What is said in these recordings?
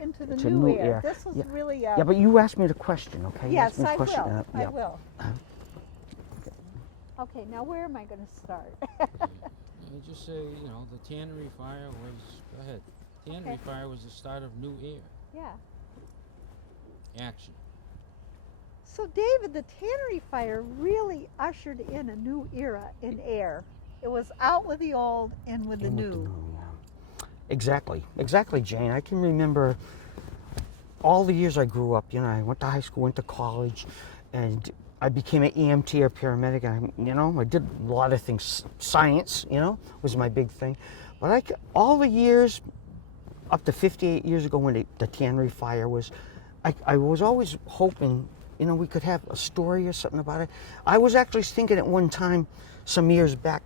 into the new air. This was really yeah, but you asked me the question, okay? Yes, I will. Yeah. I will. Okay, now where am I going to start? You just say, you know, the Tannery fire was, go ahead. Tannery fire was the start of new air. Yeah. Action. So David, the Tannery fire really ushered in a new era in air. It was out with the old and with the new. Yeah. Exactly, Jane. I can remember all the years I grew up. You know, I went to high school, went to college, and I became an EMT or paramedic. I did a lot of things. Science, was my big thing. But all the years up to 58 years ago when the Tannery fire was, I was always hoping, we could have a story or something about it. I was actually thinking at one time, some years back,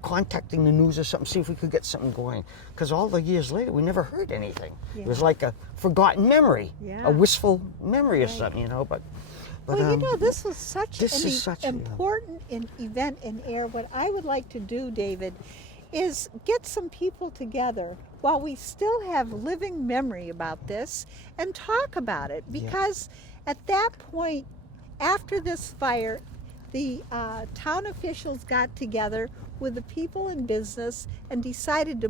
contacting the news or something, see if we could get something going. Because all the years later, we never heard anything. Yeah. It was like a forgotten memory, a wistful memory or something, But well, this was such an important event in air. What I would like to do, David, is get some people together while we still have living memory about this and talk about it. Because at that point, after this fire, the town officials got together with the people in business and decided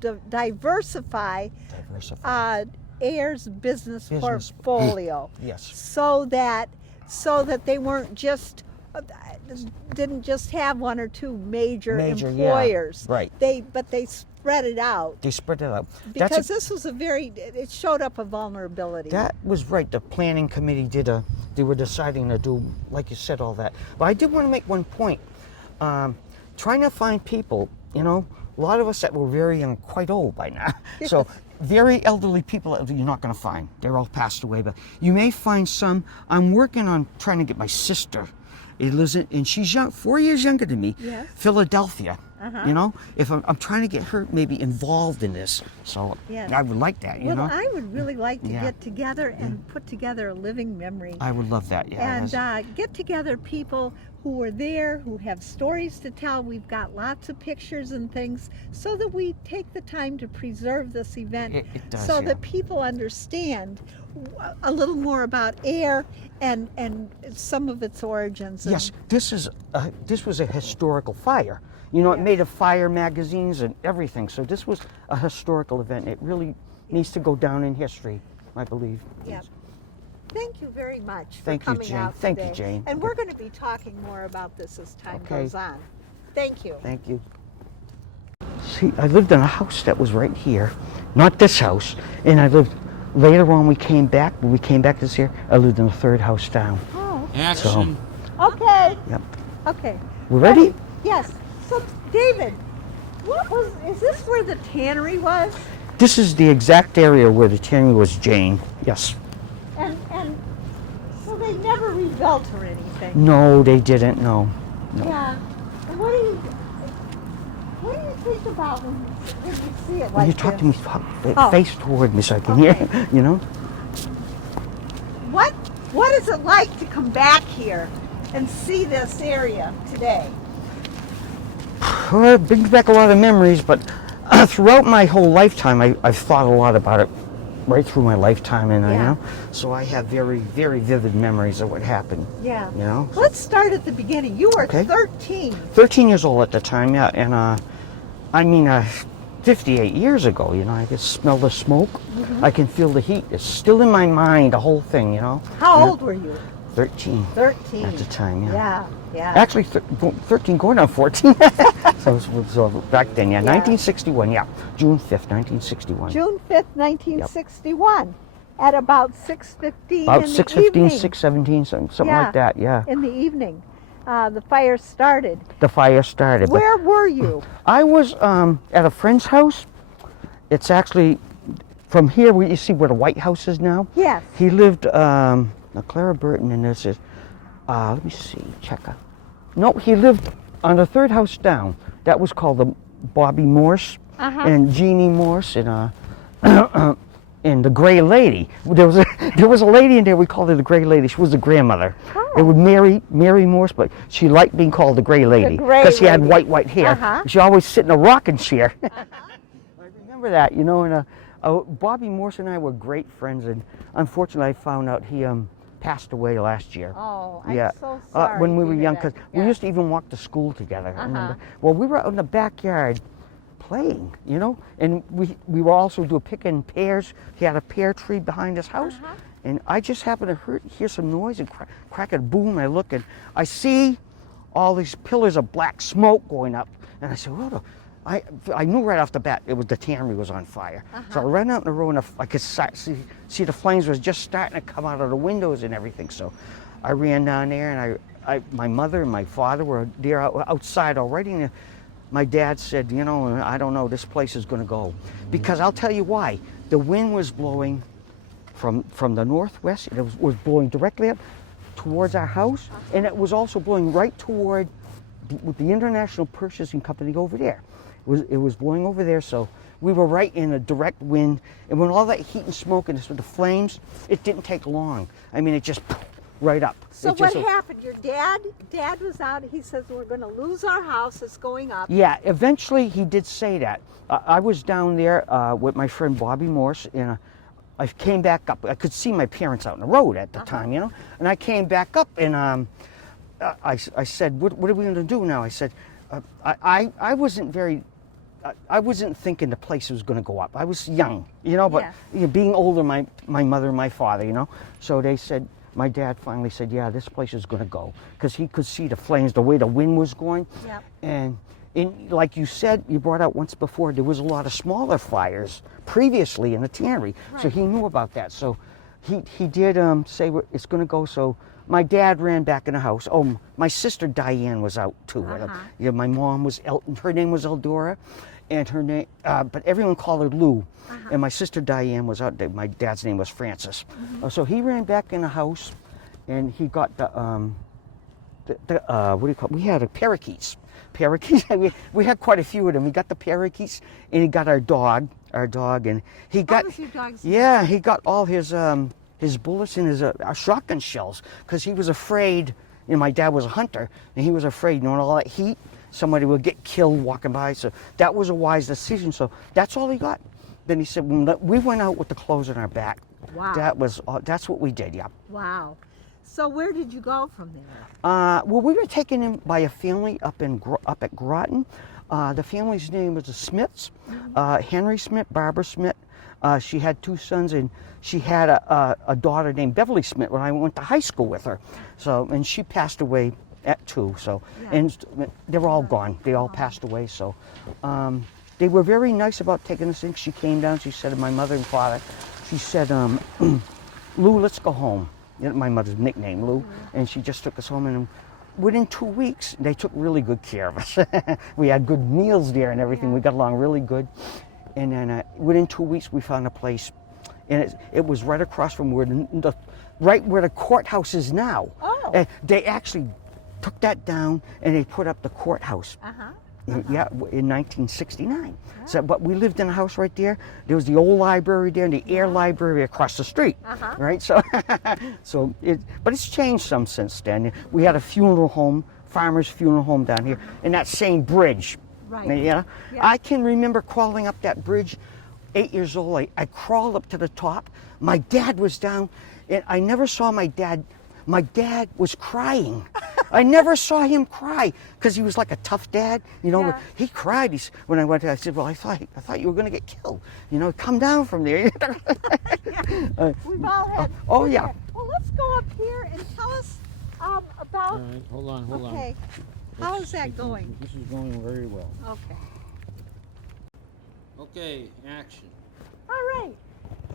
to diversify air's business portfolio. Yes. So that they weren't didn't just have one or two major employers. Yeah. Right. But they spread it out. They spread it out. Because this was it showed up a vulnerability. That was right. The planning committee they were deciding to do, like you said, all that. But I did want to make one point. Trying to find people, a lot of us that were very young, quite old by now. Yes. So very elderly people that you're not going to find. They're all passed away, but you may find some. I'm working on trying to get my sister. It lives and she's young, 4 years younger than me. Yes. Philadelphia. If I'm trying to get her maybe involved in this, so I would like that. Well, I would really like to get together and put together a living memory. I would love that. Yeah. And get together people who were there, who have stories to tell. We've got lots of pictures and things, so that we take the time to preserve this event, it does, so that people understand a little more about air and some of its origins. Yes, this was a historical fire. It made of fire magazines and everything. So this was a historical event. It really needs to go down in history, I believe. Yeah. Thank you very much for coming out today. Thank you, Jane. And we're going to be talking more about this as time goes on. Thank you. Thank you. See, I lived in a house that was right here, not this house. And I lived, later on when we came back this year, I lived in the third house down. Oh. Action. So, okay. Yep. Okay. We're ready? Yes. So, David, is this where the Tannery was? This is the exact area where the Tannery was, Jane. Yes. And so they never rebuilt or anything? No, they didn't, no. Yeah. And what do you think about when you see it like you this? talk to me, face toward me so I can hear, What is it like to come back here and see this area today? Well, it brings back a lot of memories, but throughout my whole lifetime, I've thought a lot about it right through my lifetime, and so I have very, very vivid memories of what happened. Yeah. Let's start at the beginning. You were 13. 13 years old at the time, yeah, and 58 years ago, I can smell the smoke. Mm-hmm. I can feel the heat. It's still in my mind, the whole thing, How old were you? 13. 13. At the time, Yeah. Actually, 13 going on 14. so it was back then, 1961, June 5th, 1961. June 5th, 1961. Yep. At about 6:15 About in 6:15, the evening. 6:17, something like that, in the evening. The fire started. Where were you? I was at a friend's house. It's actually from here where you see where the White House is now. Yes. He lived, Clara Burton, and this is, let me see, checker. No, he lived on the third house down. That was called the Bobby Morse and Jeannie Morse and the Gray Lady. There was a lady in there. We called her the Gray Lady. She was the grandmother. Oh. It was Mary Morse, but she liked being called the Gray Lady because she had white hair. She always sit in a rocking chair. I remember that, and Bobby Morse and I were great friends, and unfortunately, I found out he passed away last year. Oh, I'm so sorry. When we were to hear young, that. because we used to even walk to school together. I remember. Uh-huh. Well, we were out in the backyard playing, you know, and we were also picking pears. He had a pear tree behind his house, and I just happened to hear some noise and crack a boom. I look and I see all these pillars of black smoke going up, and I said, "What?" I knew right off the bat it was the tannery was on fire. So I ran out in the road and I could see the flames was just starting to come out of the windows and everything. So I ran down there, and my mother and my father were there outside already. And my dad said, you know, I don't know, this place is going to go. Because I'll tell you why. The wind was blowing from the northwest. It was blowing directly up towards our house. And it was also blowing right toward the International Purchasing Company over there. It was blowing over there, so we were right in a direct wind. And when all that heat and smoke and the flames, it didn't take long. I mean, it just right up. So what happened? Your dad was out. He says, we're going to lose our house. It's going up. Yeah, eventually he did say that. I was down there with my friend Bobby Morse, and I came back up. I could see my parents out in the road at the time, you know. And I came back up, and I said, what are we going to do now? I said, I wasn't thinking the place was going to go up. I was young, you know, but you know, being older, my mother and my father, you know. So they said, my dad finally said, yeah, this place is going to go. Because he could see the flames, the way the wind was going. Yep. And like you said, you brought out once before, there was a lot of smaller fires previously in the tannery. Right. So he knew about that. So he did say it's going to go. So my dad ran back in the house. Oh, my sister Diane was out too. You know, my mom was her name was Eldora, and her name, but everyone called her Lou. And my sister Diane was out there. My dad's name was Francis. So he ran back in the house, and he got the what do you call it? We had parakeets. Parakeets. we had quite a few of them. He got the parakeets, and he got our dog, and he got. What was your dog's name? Yeah, he got all his bullets and his shotgun shells, because he was afraid. You know, my dad was a hunter, and he was afraid, knowing all that heat, somebody would get killed walking by. So that was a wise decision. So that's all he got. Then he said, we went out with the clothes on our back. Wow. That's what we did, yeah. Wow. So where did you go from there? Well, we were taken in by a family up at Groton. The family's name was the Smiths, Henry Smith, Barbara Smith. She had 2 sons, and she had a daughter named Beverly Smith when I went to high school with her. So, and she passed away at 2. So, and they're all gone. They all passed away. So, they were very nice about taking us in. She came down. She said to my mother and father, she said, "Lou, let's go home." You know, my mother's nickname, Lou, and she just took us home. And within 2 weeks, they took really good care of us. We had good meals there and everything. We got along really good. And then within 2 weeks, we found a place, and it was right across from where the courthouse is now. Oh. And they actually took that down, and they put up the courthouse. Yeah, in 1969. Yeah. So, but we lived in a house right there. There was the old library there, and the air library across the street. Right. So, but it's changed some since then. We had a funeral home, farmer's funeral home down here, and that same bridge. Right. Yeah. I can remember crawling up that bridge, 8 years old. I crawled up to the top. My dad was down, and I never saw my dad. My dad was crying. I never saw him cry, because he was like a tough dad, you know. Yeah. He cried. When I went there, I said, "Well, I thought you were going to get killed. You know, come down from there." We've all had. Oh yeah. Well, let's go up here and tell us about. All right, hold on. Okay. How is that going? This is going very well. Okay. Okay, action. All right.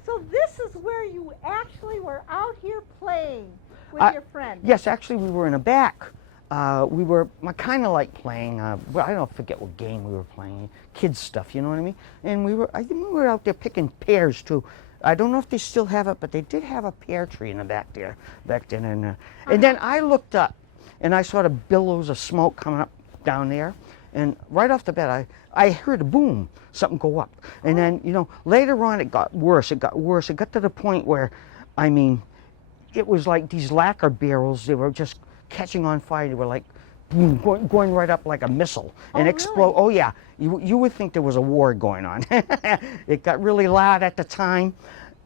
So this is where you actually were out here playing with your friend. Yes, actually, we were in the back. We were kind of like playing. Well, I don't forget what game we were playing. Kids stuff, you know what I mean? And I think we were out there picking pears too. I don't know if they still have it, but they did have a pear tree in the back there back then. And then I looked up, and I saw the billows of smoke coming up down there. And right off the bat, I heard a boom, something go up. And then, you know, later on it got worse. It got worse. It got to the point where, I mean, it was like these lacquer barrels. They were just catching on fire. They were like boom, going right up like a missile and Oh, explode. really? Oh yeah, you would think there was a war going on. It got really loud at the time,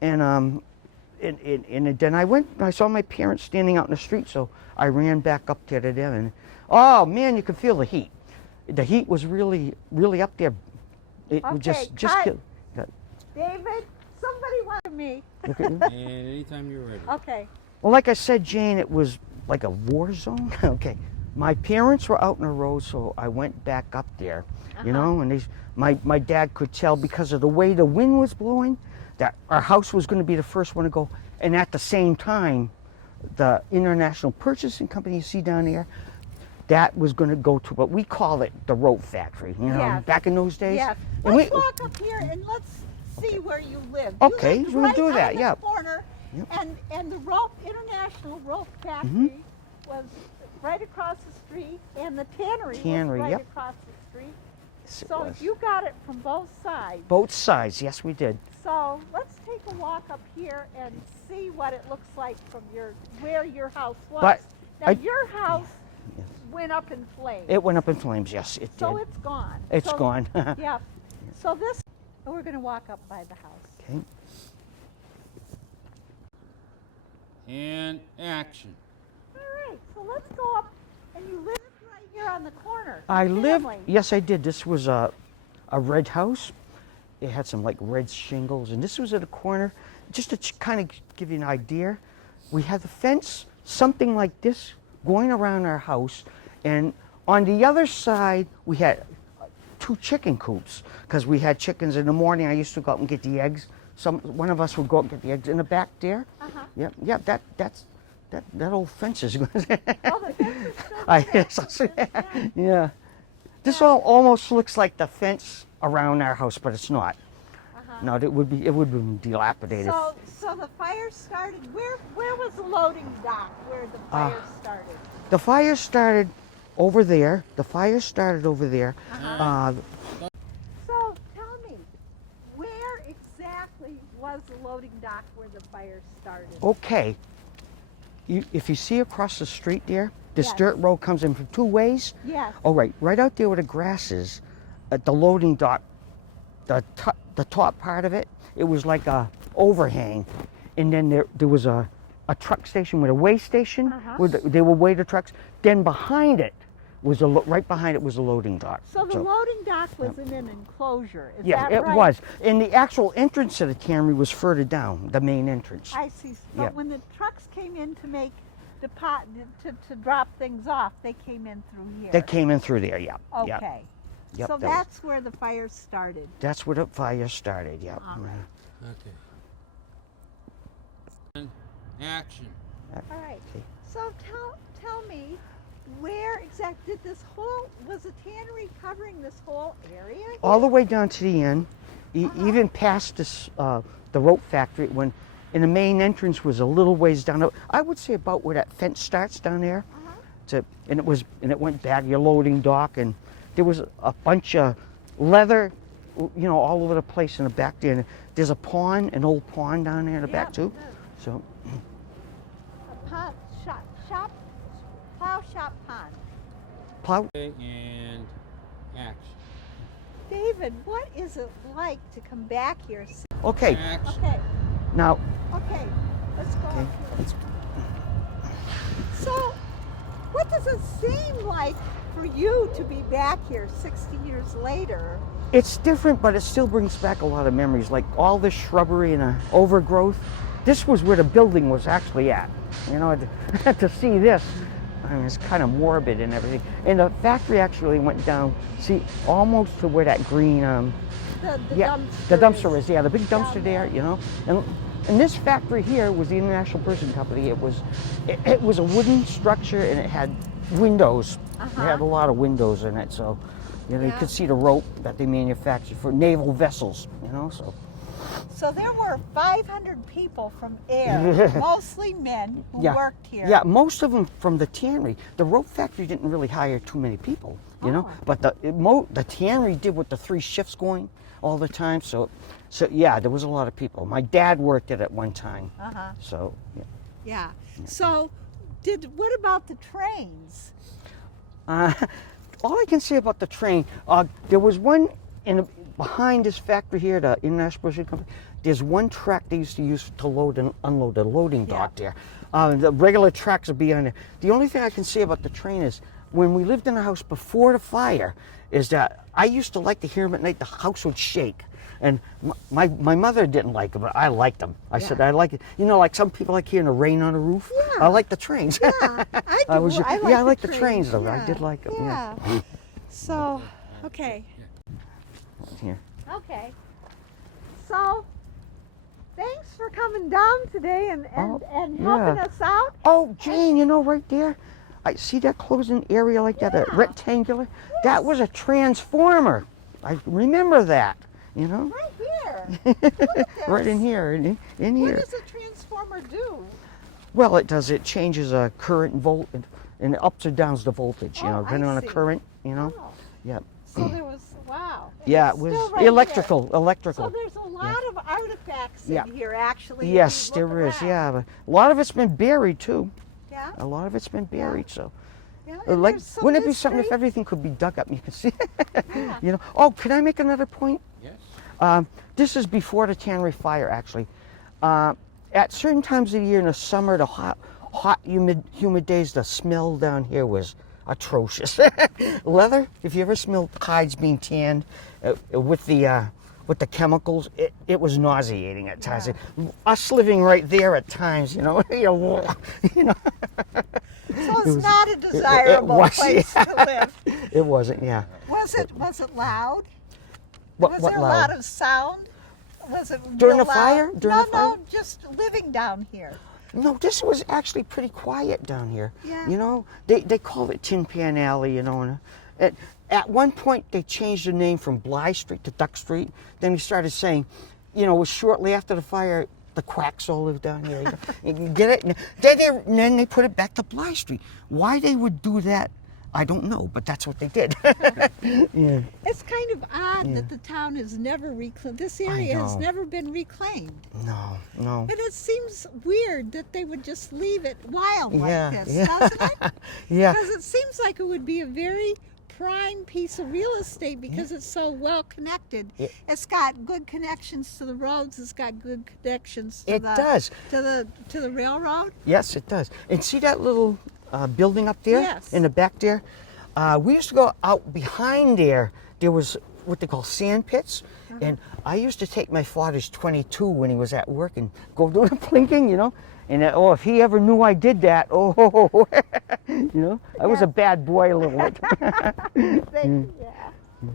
and then I saw my parents standing out in the street, so I ran back up there to them, and oh man, you could feel the heat. The heat was really, really up there. It would just cut. kill. David, somebody wanted me. Look at you. And anytime you're ready. Okay. Well, like I said, Jane, it was like a war zone. Okay. My parents were out in the road, so I went back up there, you know, and my dad could tell because of the way the wind was blowing that our house was going to be the first one to go. And at the same time, the International Purchasing Company you see down there, that was going to go to what we call it the rope factory, you know, Yes. back in those days. Yes. And Let's walk up here and let's see where you live. Okay, You live we'll right do that, on yeah. the corner, Yep. and the International Rope Factory Mm-hmm. was right across the street, and the Tannery Tannery, was right yep. across the street. Yes, it So was. you got it from both sides. Both sides, yes, we did. So let's take a walk up here and see what it looks like from where your house was. But now your house Yes. went up in flames. It went up in flames, yes, it so did. it's gone. It's So- gone. Yeah. So we're going to walk up by the house. Okay. And action. All right. So let's go up, and you live right here on the corner. I Your lived, family. yes, I did. This was a red house. It had some like red shingles, and this was at a corner. Just to kind of give you an idea, we had the fence, something like this, going around our house, and on the other side we had 2 chicken coops because we had chickens in the morning. I used to go out and get the eggs. One of us would go out and get the eggs in the back there. Yep. That old fence is. Oh, the fence is still there. Yeah. This all almost looks like the fence around our house, but it's not. No, it would be dilapidated. So the fire started. Where was the loading dock where the fire started? The fire started over there. So tell me, where exactly was the loading dock where the fire started? Okay. If you see across the street there, this Yes. dirt road comes in from 2 ways. Yes. Oh, right out there where the grass is, at the loading dock, the top part of it, it was like a overhang, and then there was a truck station with a weigh station where they would weigh the trucks. Then behind it was right behind it was a loading dock. So the loading dock was in an enclosure. Is Yeah, that it right? was, and the actual entrance to the Tannery was further down, the main entrance. I see. But Yeah. when the trucks came in to make to drop things off, they came in through here. They came in through there, yeah. Yeah. Okay. Yep, So that was- that's where the fire started. That's where the fire started, yeah. All right. Okay. And action. All right. Okay. So tell me, where exactly was the tannery covering this whole area? All the way down to the end, even past this, the rope factory, and the main entrance was a little ways down. I would say about where that fence starts down there. And it went back your loading dock, and there was a bunch of leather, all over the place in the back there. And there's a pond, an old pond down there in the back too. So A pond, plow shop pond. plow. Okay, and action. David, what is it like to come back here? Okay, Action. Okay, now okay, let's go up here. So, what does it seem like for you to be back here 60 years later? it's different, but it still brings back a lot of memories, like all the shrubbery and overgrowth. This was where the building was actually at. To see this, I mean, it's kind of morbid and everything. And the factory actually went down, see, almost to where that green, The the dumpster is, the big dumpster down there, there. And this factory here was the International Purchasing Company. It was a wooden structure, and it had windows. It had a lot of windows in it, so you could see the rope that they manufactured for naval vessels. So there were 500 people from Air, mostly men, who worked here. Yeah, most of them from the tannery. The rope factory didn't really hire too many people, but the tannery did with the 3 shifts going all the time. So yeah, there was a lot of people. My dad worked it at one time. So Yeah. So, what about the trains? Uh, all I can say about the train, there was one behind this factory here, the International Bushnoe Company. There's one track they used to use to load and unload the loading dock there. The regular tracks would be on there. The only thing I can say about the train is, when we lived in the house before the fire, is that I used to like to hear them at night. The house would shake. And my mother didn't like them, but I liked them. I said, I like it. You know, like some people like hearing the rain on the roof. Yeah. I like the trains. Yeah, I do. I like the trains, though. Yeah. I did like them. Yeah. So, okay. Here. Okay. So, thanks for coming down today and helping us out. Oh, Jane, you know, right there, I see that closing area like that, a rectangular. Yes. That was a transformer. I remember that. You know. Right here. Look at this. Right in here, in here. What does a transformer do? Well, it does. It changes a current volt and it ups or downs the voltage. You know, depending on the current. You know. Oh. Yeah. So there was wow. Yeah, it was still right electrical. here. Electrical. So there's a lot of artifacts Yeah. in here, actually. if Yes, you look there is. around. Yeah, but a lot of it's been buried too. Yeah. A lot of it's been buried. So, Yeah, and like, there's some wouldn't it be something if mystery. everything could be dug up and you could see? Yeah. You know. Oh, can I make another point? Yes. This is before the Tannery fire, actually. At certain times of the year in the summer, the hot, humid days, the smell down here was atrocious. Leather, if you ever smelled hides being tanned with the chemicals, it was nauseating at times. Yeah. Us living right there at times, you know. You know. So it's not a desirable place to live. It wasn't, yeah. Was it loud? What Was there a loud? lot of sound? Was it During real the fire? loud? During no, the fire? no, just living down here. No, this was actually pretty quiet down here. Yeah. You know, they called it Tin Pan Alley, you know. And at one point, they changed the name from Bly Street to Duck Street. Then they started saying, you know, it was shortly after the fire, the quacks all lived down here. You get it? And then they put it back to Bly Street. Why they would do that, I don't know, but that's what they did. Yeah. It's kind of odd that the town has never reclaimed. This area has know. never been reclaimed. No, no. And it seems weird that they would just leave it wild Yeah, like this, yeah. doesn't it? Yeah. Because it seems like it would be a very prime piece of real estate because it's so well connected. It's got good connections to the roads. It's got good connections to It does. to the railroad. Yes, it does. And see that little building up there? Yes. In the back there? We used to go out behind there. There was what they call sand pits. And I used to take my father's 22 when he was at work and go do the plinking, you know. And if he ever knew I did that, you know, I was a bad boy a little bit. Yeah.